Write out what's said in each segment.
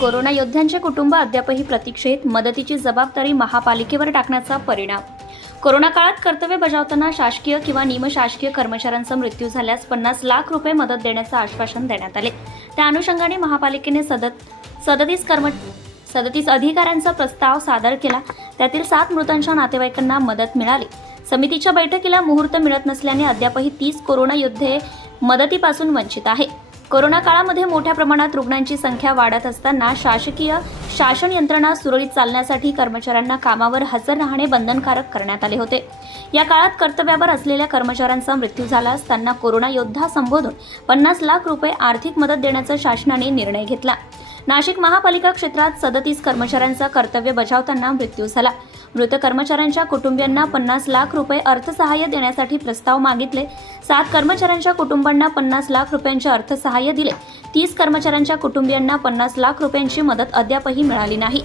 Corona योद्ध्यांचे कुटुंब अद्यापही प्रतीक्षेत मदतीची जबाबदारी महापालिकेवर टाकण्याचा परिणाम. कोरोना काळात कर्तव्य बजावताना शासकीय किंवा निमशासकीय कर्मचाऱ्यांचा मृत्यू झाल्यास पन्नास लाख रुपये मदत देण्याचं आश्वासन देण्यात आले. त्या अनुषंगाने महापालिकेने सदत सदतीस कर्म सदतीस अधिकाऱ्यांचा प्रस्ताव सादर केला. त्यातील सात मृतांच्या नातेवाईकांना मदत मिळाली. समितीच्या बैठकीला मुहूर्त मिळत नसल्याने अद्यापही तीस कोरोना योद्धे मदतीपासून वंचित आहे. कोरोना काळामध्ये मोठ्या प्रमाणात रुग्णांची संख्या वाढत असताना शासकीय शासन यंत्रणा सुरळीत चालण्यासाठी कर्मचाऱ्यांना कामावर हजर राहणे बंधनकारक करण्यात आले होते. या काळात कर्तव्यावर असलेल्या कर्मचाऱ्यांचा मृत्यू झाल्यास त्यांना कोरोना योद्धा संबोधून पन्नास लाख रुपये आर्थिक मदत देण्याचा शासनाने निर्णय घेतला. नाशिक महापालिका क्षेत्रात सदतीस कर्मचाऱ्यांचा कर्तव्य बजावताना मृत्यू झाला. मृत कर्मचाऱ्यांच्या कुटुंबियांना पन्नास लाख रुपये अर्थसहाय्य देण्यासाठी प्रस्ताव मागितले. सात कर्मचाऱ्यांच्या कुटुंबांना पन्नास लाख रुपयांचे अर्थसहाय्य दिले. तीस कर्मचाऱ्यांच्या कुटुंबियांना पन्नास लाख रुपयांची मदत अद्यापही मिळाली नाही.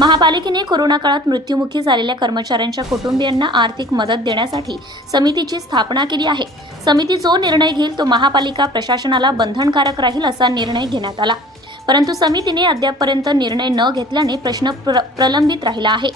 महापालिकेने कोरोना काळात मृत्युमुखी झालेल्या कर्मचाऱ्यांच्या कुटुंबियांना आर्थिक मदत देण्यासाठी समितीची स्थापना केली आहे. समिती जो निर्णय घेईल तो महापालिका प्रशासनाला बंधनकारक राहील असा निर्णय घेण्यात आला. परंतु समितीने अद्यापपर्यंत निर्णय न घेतल्याने प्रश्न प्र प्रलंबित राहिला आहे.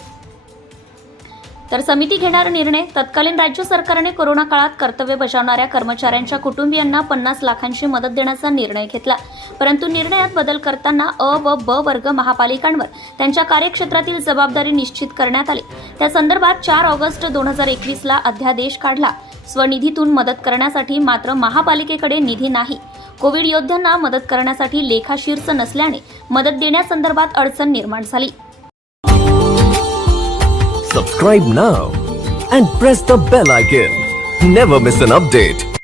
तर समिती घेणारा निर्णय तत्कालीन राज्य सरकारने कोरोना काळात कर्तव्य बजावणाऱ्या कर्मचाऱ्यांच्या कुटुंबियांना पन्नास लाखांची मदत देण्याचा निर्णय घेतला. परंतु निर्णयात बदल करताना अ व ब वर्ग महापालिकांवर त्यांच्या कार्यक्षेत्रातील जबाबदारी निश्चित करण्यात आली. त्या संदर्भात चार ऑगस्ट दोन हजार एकवीसला अध्यादेश काढला. स्वनिधीतून मदत करण्यासाठी मात्र महापालिकेकडे निधी नाही. कोविड योद्ध्यांना मदत करण्यासाठी लेखाशीर्ष नसल्याने मदत देण्यासंदर्भात अडचण निर्माण झाली. Subscribe now and press the bell icon never miss an update